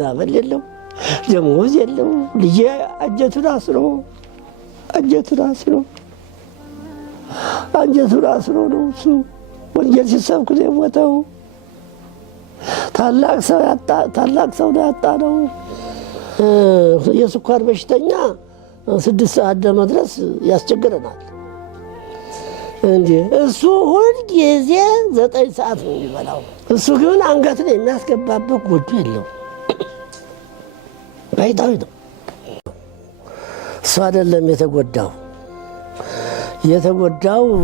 ዳበል የለው ደሞዝ የለው ልጄ አንጀቱን አስሮ ነው እሱ ወንጌል ሲሰብክ ነው የሞተው። ታላቅ ሰው ያጣ ነው። የስኳር በሽተኛ 6 ሰዓት ለመድረስ ያስቸግረናል እንዴ! እሱ ሁል ጊዜ 9 ሰዓት ነው የሚበላው። እሱ ግን አንገትን የሚያስገባበት ጎጆ የለው። ባይታዊ ነው። እሱ አይደለም የተጎዳው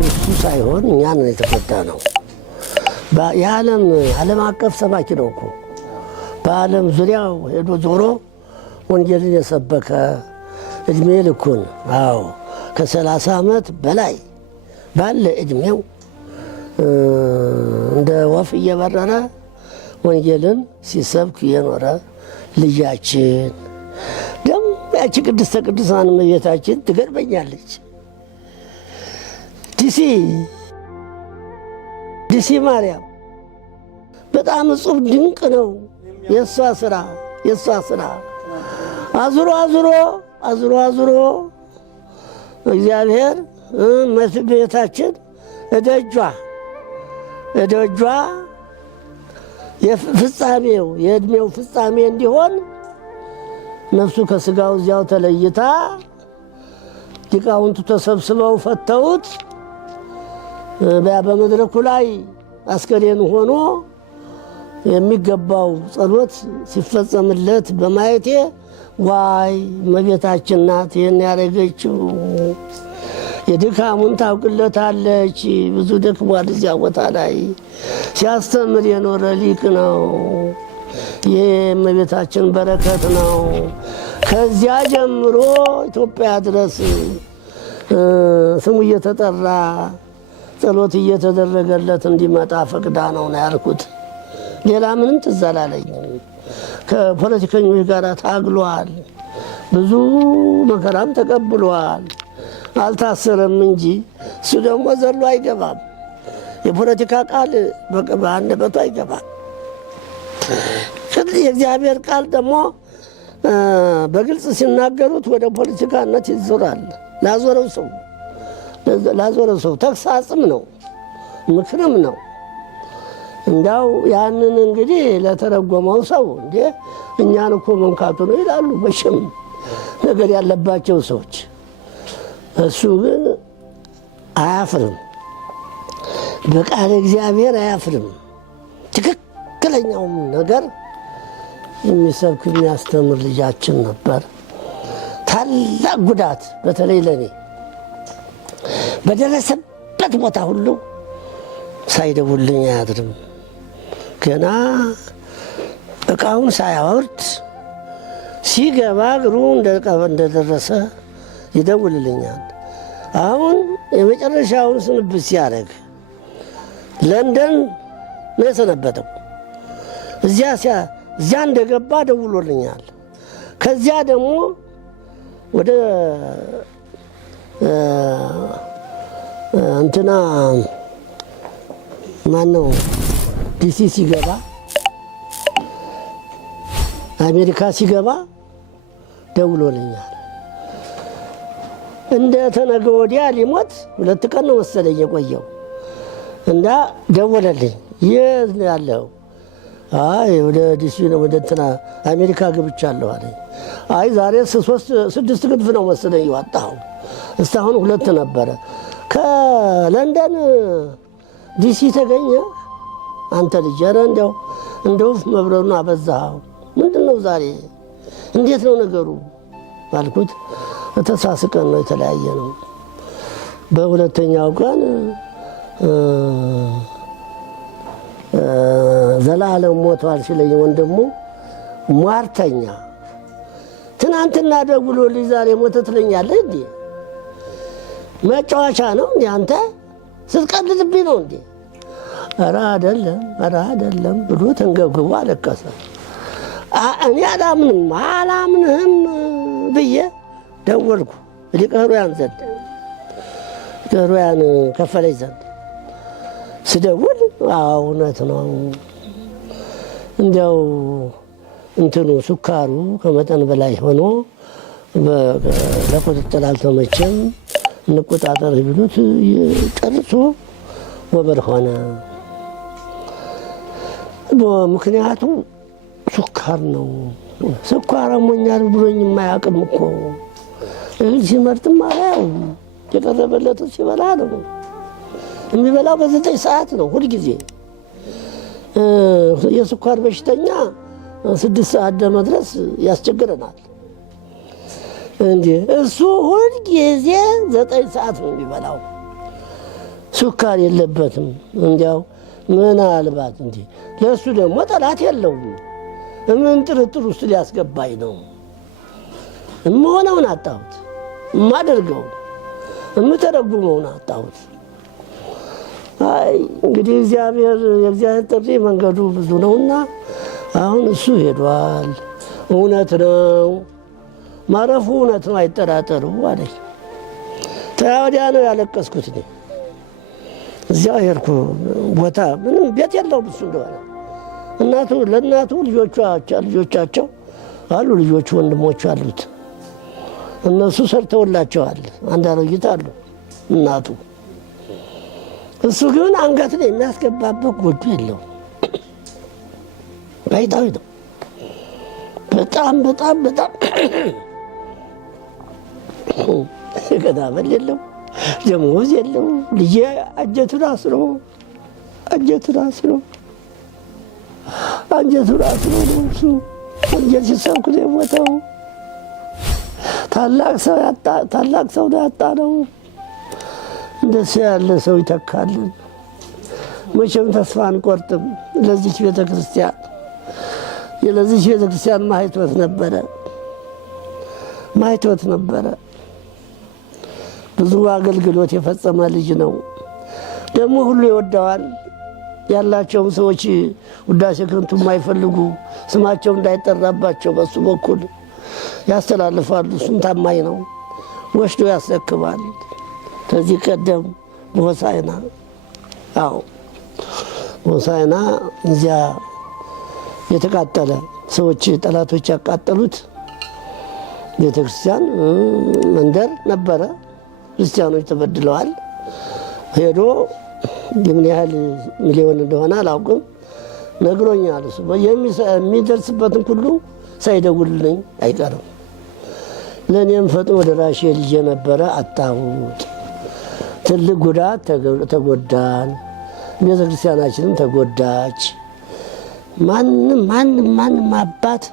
እሱ ሳይሆን እኛ ነን የተጎዳ ነው። ዓለም አቀፍ ሰባኪ ነው እኮ በዓለም ዙሪያው ሄዶ ዞሮ ወንጌልን የሰበከ እድሜ ልኩን ከ30 ዓመት በላይ ባለ እድሜው እንደ ወፍ እየበረረ ወንጌልን ሲሰብክ የኖረ ልጃችን ደም ያቺ ቅድስተ ቅዱሳን እመቤታችን ትገርመኛለች። ዲሲ ማርያም በጣም እጹብ ድንቅ ነው የእሷ ስራ። አዙሮ እግዚአብሔር እመቤታችን እደጇ የእድሜው ፍጻሜ እንዲሆን ነፍሱ ከስጋው እዚያው ተለይታ ሊቃውንቱ ተሰብስበው ፈተውት በመድረኩ ላይ አስከሬን ሆኖ የሚገባው ጸሎት ሲፈጸምለት በማየቴ ዋይ እመቤታችን ናት ይህን ያደረገችው። የድካሙን ታውቅለታለች። ብዙ ደክሟል እዚያ ቦታ ላይ ሲያስተምር የኖረ ሊቅ ነው። ይህ እመቤታችን በረከት ነው። ከዚያ ጀምሮ ኢትዮጵያ ድረስ ስሙ እየተጠራ ጸሎት እየተደረገለት እንዲመጣ ፈቅዳ ነው ያልኩት። ሌላ ምንም ትዝ አላለኝም። ከፖለቲከኞች ጋር ታግሏል። ብዙ መከራም ተቀብሏል። አልታሰረም እንጂ እሱ ደግሞ ዘሎ አይገባም። የፖለቲካ ቃል በአንደበቱ አይገባም። የእግዚአብሔር ቃል ደግሞ በግልጽ ሲናገሩት ወደ ፖለቲካነት ይዞራል። ላዞረው ሰው ተግሳጽም ነው ምክርም ነው። እንዳው ያንን እንግዲህ ለተረጎመው ሰው እንዴ እኛን እኮ መንካቱ ነው ይላሉ መቼም ነገር ያለባቸው ሰዎች። እሱ ግን አያፍርም፣ በቃል እግዚአብሔር አያፍርም። ትክክለኛውም ነገር የሚሰብክ የሚያስተምር ልጃችን ነበር። ታላቅ ጉዳት በተለይ ለኔ በደረሰበት ቦታ ሁሉ ሳይደውልኝ አያድርም። ገና እቃውን ሳያወርድ ሲገባ እግሩ እንደደረሰ ይደውልልኛል። አሁን የመጨረሻውን ስንብት ሲያደርግ ለንደን ነው የሰነበተው። እዚያ እንደገባ ደውሎልኛል። ከዚያ ደግሞ ወደ እንትና ማነው ዲሲ ሲገባ አሜሪካ ሲገባ ደውሎልኛል። እንደ ተነገ ወዲያ ሊሞት 2 ቀን ነው መሰለኝ የቆየው እና ደወለልኝ። የት ነው ያለው? አይ ወደ ዲሲ ነው ወደ እንትና አሜሪካ ገብቻለሁ አለኝ። አይ ዛሬ 6 ግድፍ ነው መሰለኝ የወጣው። እስካሁን 2 ነበረ። ከለንደን ዲሲ ተገኘ አንተ ልጅ? ኧረ እንደው መብረሩን አበዛኸው። ምንድነው ዛሬ እንዴት ነው ነገሩ አልኩት። ተሳስቀን ነው የተለያየ ነው። በሁለተኛው ቀን ዘላለም ሞቷል ሲለኝ ወንድሙ ሟርተኛ ትናንትና ደውሎልኝ ዛሬ ሞተ ትለኛለህ እንዴ? መጫወቻ ነው እንዴ አንተ? ስትቀልድብኝ ነው እንዴ? ኧረ አይደለም ብሎ ተንገብግቦ አለቀሰ። እኔ አላምንህም ብዬ ደወልኩ ሊቀ ኅሩያን ዘንድ ሊቀ ኅሩያን ከፈለኝ ዘንድ ስደውል እውነት ነው እንዲያው እንትኑ ሱካሩ ከመጠን በላይ ሆኖ ለቁጥጥር አልተመቸም። እንቆጣጠር ቢሉት ጨርሶ ወበር ሆነ። ምክንያቱ ሱካር ነው። ስኳር አሞኛል ብሎኝ የማያውቅም እኮ እህል ሲመርጥም አላየውም። የቀረበለትን ሲበላ ነው የሚበላው። በ9 ሰዓት ነው ሁልጊዜ። የስኳር በሽተኛ 6 ሰዓት ለመድረስ ያስቸግረናል። እንዴ እሱ ሁልጊዜ 9 ሰዓት ነው የሚበላው። ሱካር የለበትም። እንዲያው ምናልባት እንጂ ለእሱ ደግሞ ጠላት የለውም። ምን ጥርጥር ውስጥ ሊያስገባኝ ነው? እምሆነውን አጣሁት፣ እማደርገው እምተረጉመውን አጣሁት። አይ እንግዲህ የእግዚአብሔር ጥሪ መንገዱ ብዙ ነውና አሁን እሱ ሄዷል። እውነት ነው ማረፉ፣ እውነት ነው አይጠራጠሩ አለኝ። ተወዲያ ነው ያለቀስኩት እኔ። እዚያው ሄድኩ። ቦታ ምንም ቤት የለውም እሱ እንደሆነ ለእናቱ ልጆቻቸው አሉ፣ ልጆቹ ወንድሞቹ አሉት። እነሱ ሰርተውላቸዋል። አንድ አሮጊት አሉ እናቱ። እሱ ግን አንገት ላይ የሚያስገባበት ጎጆ የለውም። ባይታዊ ነው። በጣም በጣም በጣም ገዳመል የለው፣ ደሞዝ የለው። ልጄ አንጀቱን አስሮ ነው እሱ አንጀት ሲሰብክ ነው የሞተው። ታላቅ ሰው ነው ያጣ ነው። እንደሱ ያለ ሰው ይተካልን። መቼም ተስፋ አንቆርጥም። ለዚች ቤተክርስቲያን ማይቶት ነበረ። ብዙ አገልግሎት የፈጸመ ልጅ ነው። ደግሞ ሁሉ ይወደዋል። ያላቸውም ሰዎች ውዳሴ ከንቱ የማይፈልጉ ስማቸው እንዳይጠራባቸው በሱ በኩል ያስተላልፋሉ። እሱም ታማኝ ነው፣ ወስዶ ያስረክባል። ከዚህ ቀደም በሆሳዕና እዚያ የተቃጠለ ሰዎች ጠላቶች ያቃጠሉት ቤተክርስቲያን መንደር ነበረ። ክርስቲያኖች ተበድለዋል። ሄዶ ምን ያህል ሚሊዮን እንደሆነ አላውቅም፣ ነግሮኛል። እሱ የሚደርስበትን ሁሉ ሳይደውልልኝ አይቀርም። ለእኔም ፈጥኖ ደራሽ ልጄ ነበረ። አጣሁት። ትልቅ ጉዳት ተጎዳን። ቤተክርስቲያናችንም ተጎዳች። ማንም አባት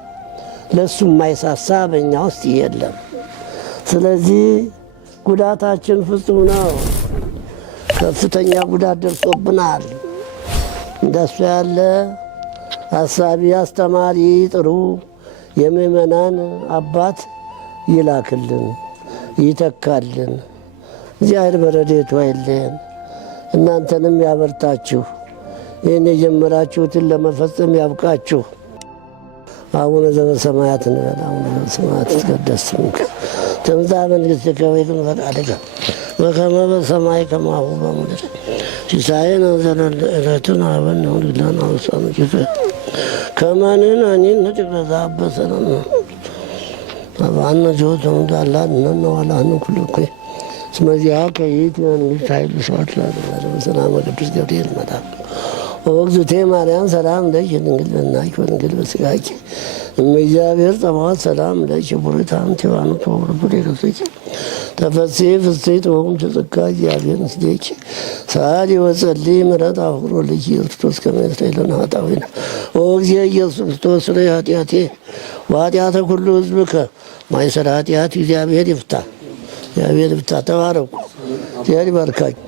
ለእሱ የማይሳሳ በእኛ ውስጥ የለም። ስለዚህ ጉዳታችን ፍጹም ነው። ከፍተኛ ጉዳት ደርሶብናል። እንደሱ ያለ አሳቢ፣ አስተማሪ፣ ጥሩ የምእመናን አባት ይላክልን፣ ይተካልን። እግዚአብሔር በረድኤቱ አይለየን። እናንተንም ያበርታችሁ፣ ይህን የጀመራችሁትን ለመፈጸም ያብቃችሁ። አቡነ ዘበሰማያት እንበል። አቡነ ዘበሰማያት ይትቀደስ ስምከ ትምጻእ መንግሥትከ ወይኩን ፈቃድከ በከመ በሰማይ ከማሁ በምድር ሲሳየነ ዘለለዕለትነ ሀበነ ወኅድግ አበሳነ ከመ ንሕነኒ ንኅድግ ለዘአበሰ ለነ አብአነ ዘወትር አላድኅነነ ወላድኅነ ኩሉ እኩይ እስመ ዚአከ ይእቲ መንግሥት ኃይል ወስብሐት ለዓለመ በሰላመ ቅዱስ ገብርኤል መልአክ ወእግዝእቴ ማርያም ሰላም ለኪ ድንግል በናኪ ወድንግል በሥጋኪ እመ እግዚአብሔር ጸባኦት ሰላም ለኪ ቡርክት አንቲ እምአንስት ወቡሩክ ፍሬ ከርሥኪ ተፈሥሒ ፍሥሕት ወእንተ ጸጋ እግዚአብሔር ምስሌኪ ሰአሊ ወጸልዪ ምሕረተ አፍቅሮ ለኪ ክርስቶስ ከመ ይስረይ ለነ ኃጣውኢነ ወእግዚእ ኢየሱስ ክርስቶስ ስረይ ኃጢአቴ ወኃጢአተ ኩሉ ሕዝብከ ማእሰረ ኃጢአት እግዚአብሔር ይፍታ። ተባረኩ። እግዚአብሔር ይባርካችሁ።